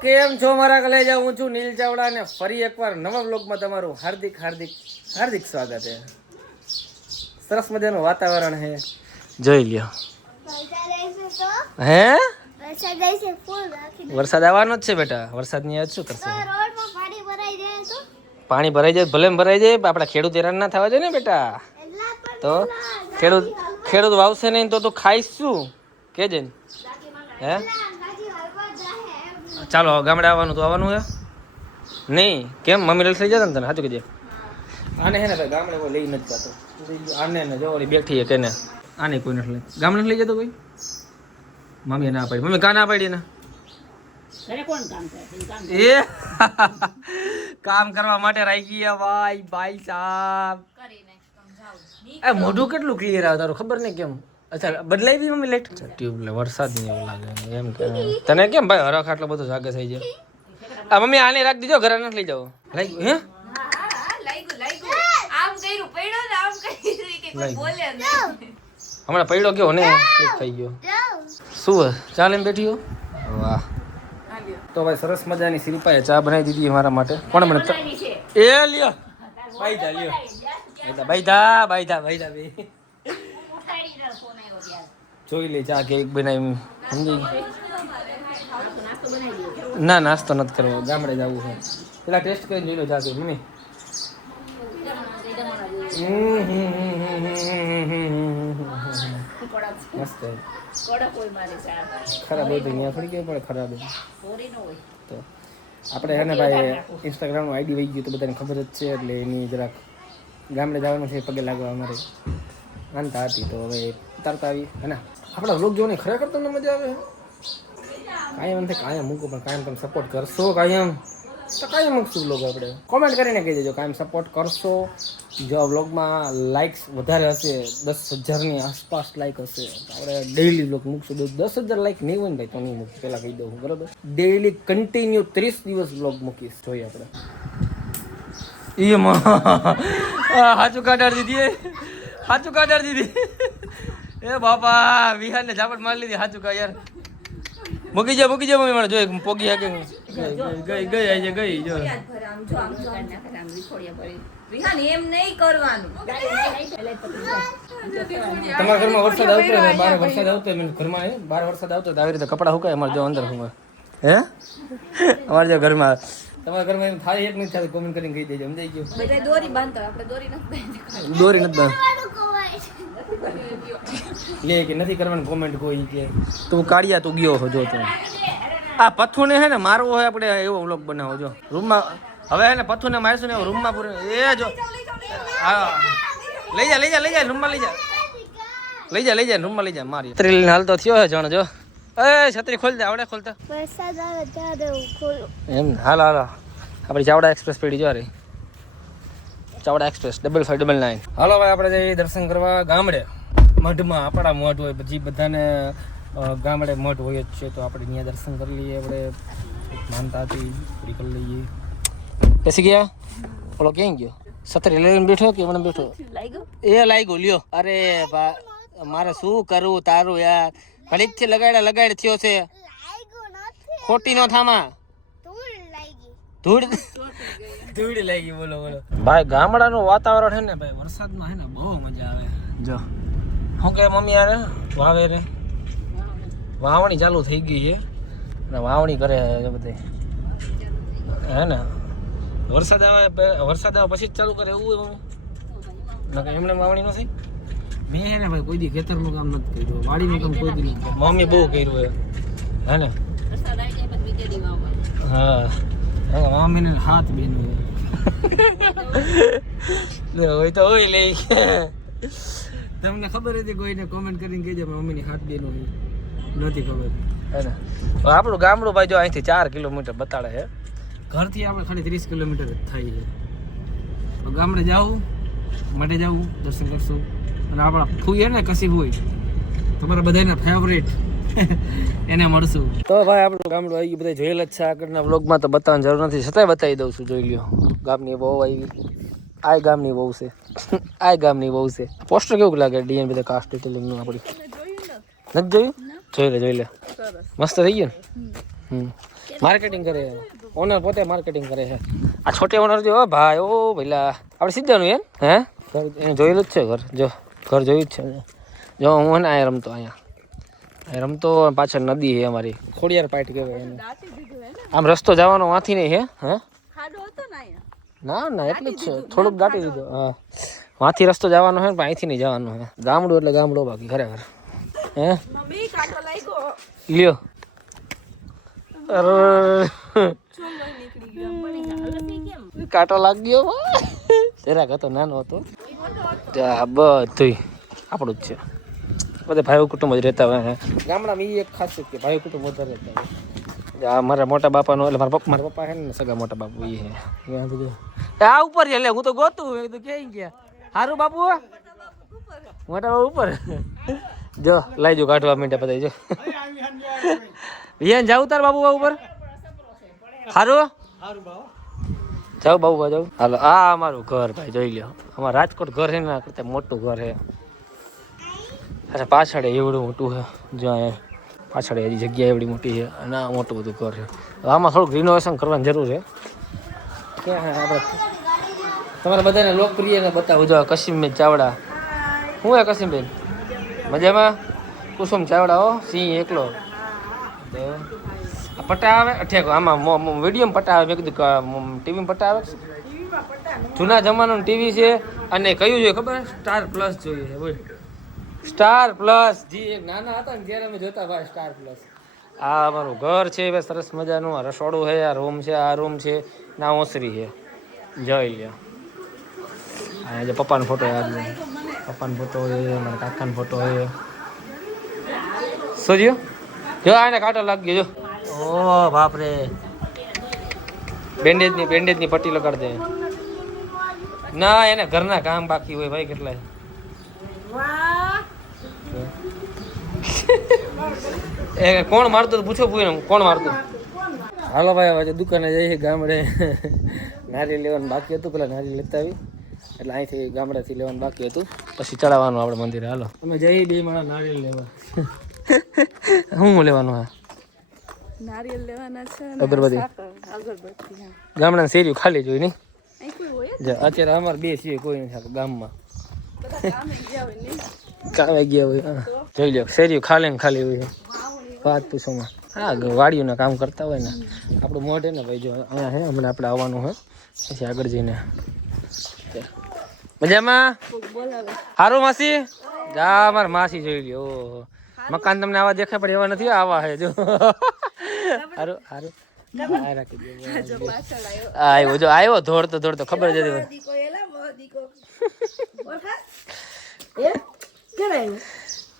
કેમ છો મારા કલેજા? હું છું નીલ ચાવડા અને ફરી એકવાર નવા વ્લોગમાં તમારું હાર્દિક હાર્દિક હાર્દિક સ્વાગત છે. સરસ મજાનું વાતાવરણ છે, જોઈ લ્યો. હે વરસાદ આવવાનો જ છે બેટા. વરસાદ ની શું કરશે? પાણી ભરાઈ જાય, ભલે ભરાઈ જાય, આપડા ખેડૂત હેરાન ના થવા જોઈએ ને બેટા. તો ખેડૂત વાવશે નહીં તો તું ખાઈશ શું? કેજે ને. હે ચાલો ગામડે આવવાનું તો આવવાનું હે નહીં? કેમ મમ્મી લઈ જતા ને તને? સાચું કીધે. આને હે ને ભાઈ ગામડે કોઈ લઈ નથી જતો. આને ને જો ઓલી બેઠી હે કેને આને કોઈ નથી લઈ ગામડે લઈ જતો કોઈ. મમ્મી ના પાડી. મમ્મી કા ના પાડી ને? એ કામ કરવા માટે રાખી ગયા ભાઈ સાહેબ. મોઢું કેટલું ક્લિયર આવે તારું ખબર નહીં કેમ? અચ્છા બદલાઈ બી મમ્મી લેટ ટ્યુબ વરસાદ નહીં એવું લાગે એમ કે તને કેમ ભાઈ હરખ આટલો બધો જાગે થઈ જાય? આ મમ્મી આને રાખ દીજો, ઘરે નથી લઈ જાવ. લાઈ હે હમણાં પડ્યો ગયો ને થઈ ગયો. શું ચાલે એમ બેઠી હો? વાહ. તો ભાઈ સરસ મજાની શિલ્પાએ ચા બનાવી દીધી મારા માટે. કોણ મને એ લ્યો બાઈધા લ્યો બાઈધા બાઈધા બાઈધા બે જોઈ લે ચા કેક બનાવી. સમજી ના નાસ્તો નથી કરવો, ગામડે જવું છે. પેલા ટેસ્ટ કરીને જોઈ લો ચા કેક. મમ્મી મસ્ત ખરાબ હોય તો ત્યાં થોડી કેવું પડે ખરાબ તો આપણે હે ને ભાઈ ઇન્સ્ટાગ્રામનું આઈડી વહી ગયું તો બધાને ખબર જ છે. એટલે એની જરાક ગામડે જવાનું છે, પગે લાગવા અમારે માનતા હતી તો હવે ઉતારતા આવી હે ને. આપણા વ્લોગ જોવાની ખરેખર તમને મજા આવે. કાયમ એમ થાય કાયમ મૂકો, પણ કાયમ તમે સપોર્ટ કરશો કાયમ તો કાયમ મૂકશું વ્લોગ. આપણે કોમેન્ટ કરીને કહી દેજો કાયમ સપોર્ટ કરશો. જો વ્લોગમાં લાઇક્સ વધારે હશે, 10,000ની આસપાસ લાઇક હશે તો આપણે ડેઈલી વ્લોગ મૂકશું. 10,000 લાઇક નહીં હોય ને ભાઈ તો નહીં મૂકશું, પહેલાં કહી દઉં બરાબર. ડેઈલી કન્ટિન્યુ 30 દિવસ વ્લોગ મૂકીશ. જોઈએ આપણે એમાં સાચું કાઢાડી દીધી, સાચું કાઢાડી દીધી. એ બાપા વિહારને ઝાપટ મારી લીધી. સાચું કા યાર. મૂકી જા મમ્મી મને જોઈ પોગી હાકે ગઈ આજે ગઈ જો. તમારા ઘરમાં વરસાદ આવતો હોય, બાર વરસાદ આવતો હોય, ઘરમાં બાર વરસાદ આવતો હોય આવી રીતે કપડા સુકાય. અમારે જો અંદર સુકાય હે અમારે જો ઘરમાં. તમારા ઘરમાં એમ થાય એક નહીં થાય કોમેન્ટ કરીને કહી દેજો. સમજાઈ ગયું? દોરી બાંધતા આપણે દોરી નથી લે કે નથી કરવાની કોમેન્ટ કોઈ કે તું કાઢિયા તું ગયો હો. જો તું આ પથ્થુને હે ને મારવો હોય આપણે એવો વ્લોગ બનાવો. જો રૂમમાં હવે હે ને પથ્થુને મારશું ને રૂમમાં પૂરે એ જો હા લઈ જા રૂમમાં લઈ જા રૂમમાં લઈ જા મારી છત્રી લઈને હાલતો થયો હે જણ. જો એ છત્રી ખોલ દે આવડે ખોલતા વરસાદ આવે ત્યારે ખોલો એમ. હાલો આપણી ચાવડા એક્સપ્રેસ પડી જો રે ચાવડા એક્સપ્રેસ 5599. હાલો ભાઈ આપણે જઈએ દર્શન કરવા ગામડે મઢમાં. આપણા મઠ હોય પછી બધાને ગામડે મઠ હોય જ છે તો આપણે ત્યાં દર્શન કરી લઈએ. આપણે માનતા હતી પૂરી કરી લઈએ. બેસી ગયા ઓલો ક્યાં ગયો? છત્રી લઈને બેઠો કે મને બેઠો એ લાગ્યો લ્યો. અરે મારે શું કરવું તારું યાર? ઘડીક થી લગાડ થયો છે. ખોટી નો થામા ધૂળ લાગી. બોલો ભાઈ ગામડાનું વાતાવરણ છે ને ભાઈ વરસાદમાં છે ને બહુ મજા આવે. જો શું કે મમ્મી યાર વાવે રે વાવણી ચાલુ થઈ ગઈ છે અને વાવણી કરે બધે હે ને. વરસાદ આવે પછી જ ચાલુ કરે એવું એમને વાવણી નથી. મેં હે ને ભાઈ કોઈ દી ખેતરનું કામ નથી કર્યું, વાડીનું કામ કોઈ દી નથી. મમ્મી બહુ કર્યું હે ને. હા મમ્મીને હાથ બેન હોય તો હોય લે. તમને ખબર હતી કોઈને કોમેન્ટ કરીને કહેજો મમ્મીની હાથ બેન નથી ખબર હે ને. આપણું ગામડું ભાઈ જો અહીંથી 4 કિલોમીટર બતાડે છે. ઘરથી આપણે ખાલી 30 કિલોમીટર જ થાય છે. ગામડે જાવું માટે જાવું દર્શન કરશું. અને આપણા ફૂઈ ને કશી હોય તમારા બધાના ફેવરેટ એને મળશું. તો ભાઈ આપણું ગામડું આવી ગયું. બધા જોયેલ જ છે આગળના વ્લોગમાં તો બતાવવાની જરૂર નથી, છતાંય બતાવી દઉં છું. જોઈ લ્યો ગામની બહુ આવી. આ ગામની બહુ છે, આ ગામની બહુ છે. પોસ્ટર કેવું લાગે ડીએન બધા કાસ્ટ ડિટેલિંગનું આપણી નથી જોયું? જોઈ લે મસ્ત થઈ ગયું ને. માર્કેટિંગ કરે છે ઓનર, પોતે માર્કેટિંગ કરે છે. આ છોટે ઓનર જો ભાઈ, ઓ ભઈલા આપણે સીધાનું એમ હે એને જોયેલું જ છે ઘર. જો ઘર જોયું જ છે. જો હું ને અહીંયા રમતો, અહીંયા રમતો. પાછળ નદી છે અમારી, ખોડિયાર પાટ કહેવાય એને. આમ રસ્તો જવાનો વાંથી નહીં હે. હે ના ના એટલું જ છે, થોડુંક દાટી દીધું. હા વાંથી રસ્તો જવાનો છે પણ અહીંથી નહીં જવાનો હે. ગામડું એટલે ગામડું બાકી ખરેખર હે. લ્યો કાંટો લાગ્યો જરાક હતો, નાનો હતો. બધું આપણું જ છે, બધા ભાઈ કુટુંબ જ રહેતા હોય. ગામડામાં એ એક ખાસિયત કે ભાઈ કુટુંબ વધારે રહેતા હોય. મારા મોટા બાપાનો એટલે મારા પપ્પા છે ને સગા મોટા બાપુ એ છે. આ ઉપર છે, એટલે હું તો ગોતું તો ક્યાંય ગયા. સારું બાપુ, મોટા બાપુ ઉપર જો લાઈજો કાઢવા માંડ્યા બધા. જો વિયાન જાવ તાર બાબુ ઉપર. સારું જાવ બાબુ જાવ. હાલો આ અમારું ઘર ભાઈ જોઈ લો. અમારું રાજકોટ ઘર છે ને કરતા મોટું ઘર છે. અચ્છા પાછળ એવડું મોટું છે. જો પાછળ હજી જગ્યા એવડી મોટી છે અને આ મોટું બધું ઘર છે. આમાં થોડુંક રિનોવેશન કરવાની જરૂર છે. ક્યાં આપણે તમારા બધાને લોકપ્રિય ને બતાવું. જો કશીમબેન ચાવડા. શું હે કશીમબેન? મજામાં? કુસુમ ચાવડા હો, સિંહ એકલો. પટ્ટા આવે ઠેક, આમાં વિડીયોમાં પટ્ટા આવે. મેં કીધું ટીવીમાં પટ્ટા આવે. જૂના જમાનાનું ટીવી છે. અને કયું જોઈએ ખબર? સ્ટાર પ્લસ જોઈએ. બોલ સ્ટાર પ્લસ. જી એક નાના હતા ને ત્યારે અમે જોતા ભાઈ સ્ટાર પ્લસ. આ અમારું ઘર છે ભાઈ, સરસ મજાનું. આ રસોડું છે, આ રૂમ છે, આ રૂમ છે, ના ઓસરી છે. જોઈ લ્યો. અહીંયા જે પપ્પાનો ફોટો આવે, પપ્પાનો ફોટો હોય, મારા કાકાનો ફોટો હોય. શું થયું? જો આને કાંટો લાગી ગયો. જો ઓ બાપરે, બેન્ડેજની પટ્ટી લગાડ દે. ના એને ઘરના કામ બાકી હોય ભાઈ કેટલાય. એ કોણ મારતું પૂછો પૂછે કોણ મારતું. હાલો ભાઈ હવે દુકાને જઈએ. ગામડે નારિયેળ લેવાનું બાકી હતું, પેલા નારિયેળ લેતા આવી એટલે અહીંથી ગામડેથી લેવાનું બાકી હતું, પછી ચડાવવાનું આપણે મંદિરે. હાલો અમે જઈએ બે મારા નારિયેળ લેવા. શું લેવાનું? હા નારિયેળ લેવાના છે, અગરબત્તી. ગામડાની શેરીઓ ખાલી જોઈ નહીં. અત્યારે અમારે બે છીએ, કોઈ નથી ગામમાં. કામે ગયા હોય. જોઈ લો શેરીઓ ખાલી ને ખાલી હોય. વાત પૂછોમાં. હા વાડીઓના કામ કરતા હોય ને આપણું મોઢે ને ભાઈ. જો અહીંયા હે હમણાં આપણે આવવાનું હોય પછી આગળ જઈને. મજામાં? હારું માસી? જા મારા માસી જોઈ લ્યો. મકાન તમને આવા દેખાય પણ એવા નથી, આવા હે. જો હારું હારું આવ્યો. જો આવ્યો દોડતો દોડતો, ખબર જ હતી.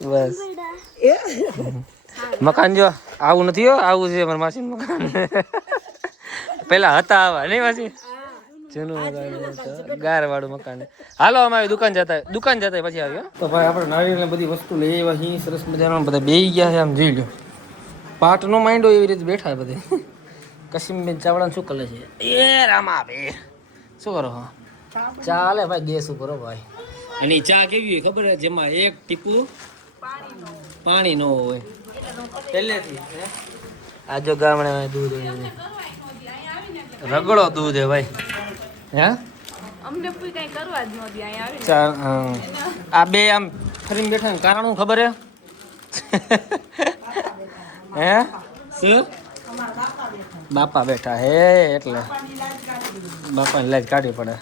બસ મકાન જો આવું નથી હો, આવું છે મારા માસી મકાન. પેલા હતા આવા નહીં માસી? જૂનું ગાર વાળું મકાન. હાલો અમે દુકાન જતા પછી આવ્યો. તો ભાઈ આપણે નારિયેળ બધી વસ્તુ લઈ આવ્યા છીએ. સરસ મજાના બધા બેસી ગયા છે. આમ જોઈ લો, પાટ નો માંડો એવી રીતે બેઠા બધે. કશીમબેન ચાવડા શું કરે છે? એ રામા બે શું કરો? ચાલે ભાઈ, ગેસ ઉપર ભાઈ. અને ચા કેવી હોય ખબર? જેમાં એક ટીપું પાણી નો હોય પહેલેથી. આ જો ગામડા દૂધ હોય, રગડો દૂધ હે ભાઈ. હે અમને કોઈ કઈ કરવા જ નહોતી અહીંયા આવી. આ બે આમ ફરીને બેઠા ને કારણ શું ખબર હે? હે શું? બાપા બેઠા હે એટલે બાપાની લાઈટ કાઢવી પડે.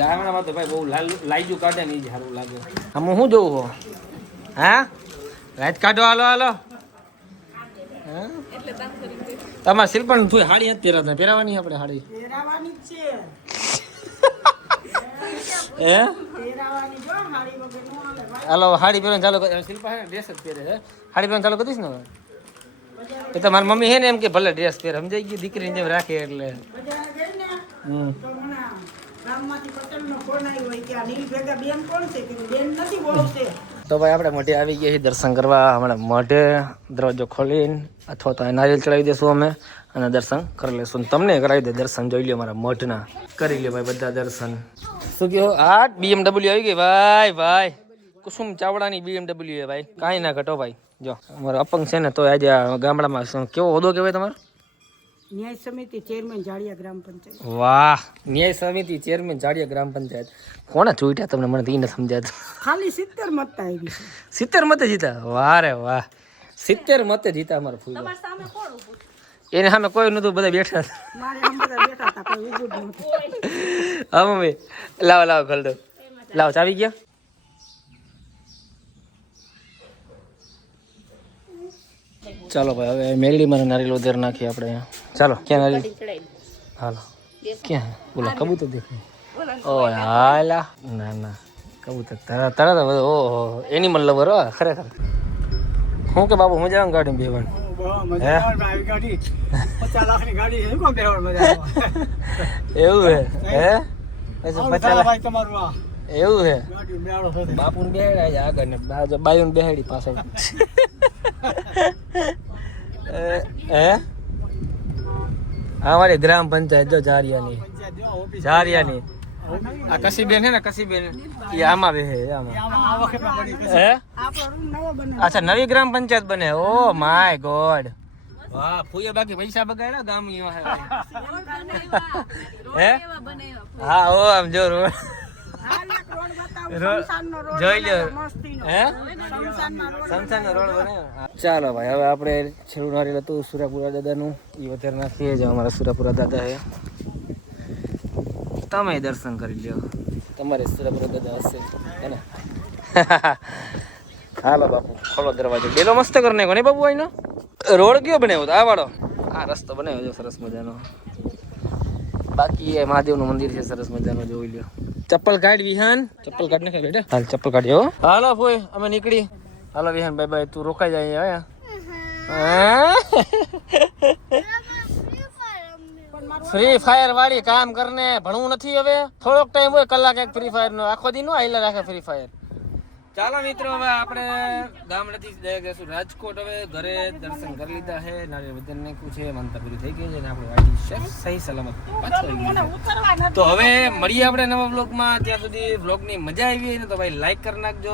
ગામડામાં તો ભાઈ બહુ લાઈજુ કાઢે ને એ જ સારું લાગે. આમ હું જોઉં હો? હા લાઈટ કાઢો. હાલો હાલો. તમારે શિલ્પન તું હાડી નથી પહેરાતા, પહેરાવાની આપણે હાડી હે? હાલો હાડી પહેરવાનું ચાલુ કરી. શિલ્પા હે ડ્રેસ જ પહેરે છે. હાડી પહેરવાનું ચાલુ કરીશ ને એ તો મારી મમ્મી હે ને એમ કે ભલે ડ્રેસ પહેરે, સમજાઈ ગઈ દીકરીને જેમ રાખે એટલે. તો ભાઈ આપણે મોઢે આવી ગયા છીએ દર્શન કરવા. હમણાં મોઢે દરવાજો ખોલીને અથવા તો નારિયેળ ચડાવી દઈશું અમે અને દર્શન કરી લઈશું. તમને કરાવી દે દર્શન. જોઈ લો મારા મોઢના. કરી લ્યો ભાઈ બધા દર્શન. શું કહો? આ BMW આવી ગઈ ભાઈ. ભાઈ કુસુમ ચાવડાની BMW હે ભાઈ, કાંઈ ના ઘટો ભાઈ. જો અમારો અપંગ છે ને તો આજે ગામડામાં કેવો હોદો કહેવાય તમારો? ન્યાય સમિતિ ચેરમેન જાડિયા ગ્રામ પંચાયત. વાહ, ન્યાય સમિતિ ચેરમેન જાડિયા ગ્રામ પંચાયત. કોને ચૂંટ્યા તમને? મને તો ઈ ન સમજાતું. ખાલી 70 મત આવી છે. 70 મતે જીતા. વાહ રે વાહ, 70 મતે જીતા અમારા ફૂલ. એને સામે કોઈ નતું, બધા બેઠા હતા. મારે આમ બધા બેઠા હતા, કોઈ ઊભું જ નહોતું. હા મમ્મી, લાવો લાવો ખોલ દો. લાવો, ચાવી ગયા. ચાલો ભાઈ, હવે મેલડીમાં નારિયેલ વધારે નાખીએ આપણે અહીંયા. ચાલો, ક્યાં નારિયેલ? હાલો, ક્યાં? બોલા કબૂતર દેખાય. ઓ હાલા, ના ના કબૂતર તરત તરત. ઓહો, એનિમલ લવર હો ખરેખર. હું કે બાબુ મજા આવે ગાડી બેવાનું? એવું હે? હે એવું હે? બાપુ ને બેહાડી આગળ ને બાયુ ને બેહાડી પાછળ. હે અમારી ગ્રામ પંચાયત જો જારિયાની. આ કસીબેન હે ને, કસીબેન એ આમાં બેહે આમાં. હે આપણો રૂમ નવો બને. અચ્છા, નવી ગ્રામ પંચાયત બને. ઓ માય ગોડ, વાહ. ફૂએ બાકી પૈસા બગાડ્યા ગામ હે? હા, ઓ આમ જો રોડ જોઈ લો. હે સમસાનનો રોડ બનાવ્યો. ચાલો ભાઈ, હવે આપણે છેલ્લું નારિયેલ હતું સુરાપુરા દાદાનું, એ વધારે નાખીએ. જો અમારા સુરાપુરા દાદા છે, તમે દર્શન કરી લ્યો. તમારે સુરાપુરા દાદા હશે ને? હાલો બાપુ, ખોલો દરવાજો. ડેલો મસ્ત કરી નાખ્યો ને બાપુ. અહીંનો રોડ કયો બનાવ્યો હતો? આ વાળો આ રસ્તો બનાવ્યો છે સરસ મજાનો. બાકી એ મહાદેવનું મંદિર છે સરસ મજાનું, જોઈ લ્યો. ચપ્પલ કાઢ વિહાન, ચપ્પલ કાઢ નાખે બેટા. હાલ ચપ્પલ કાઢી. હો હાલો ફોય, અમે નીકળી. હાલો વિહાન, બાય બાય. તું રોકાઈ જાય હવે. ફ્રી ફાયર વાળી કામ કરને, ભણવું નથી હવે. થોડોક ટાઈમ હોય, કલાક એક ફ્રી ફાયર નો. આખો દી નો આઈલા રાખે ફ્રી ફાયર. ચાલો મિત્રો, હવે આપણે ગામડેથી જઈ જઈશું રાજકોટ. હવે ઘરે દર્શન કરી લીધા છે, નારિયેળ વધારે નાખ્યું છે, માનતા પૂરી થઈ ગઈ છે, અને આપણે વાડી છે સહી સલામત પાછો આવી ગયું છે. તો હવે મળીએ આપણે નવા બ્લોગમાં. ત્યાં સુધી બ્લોગની મજા આવી હોય ને તો ભાઈ લાઈક કરી નાખજો.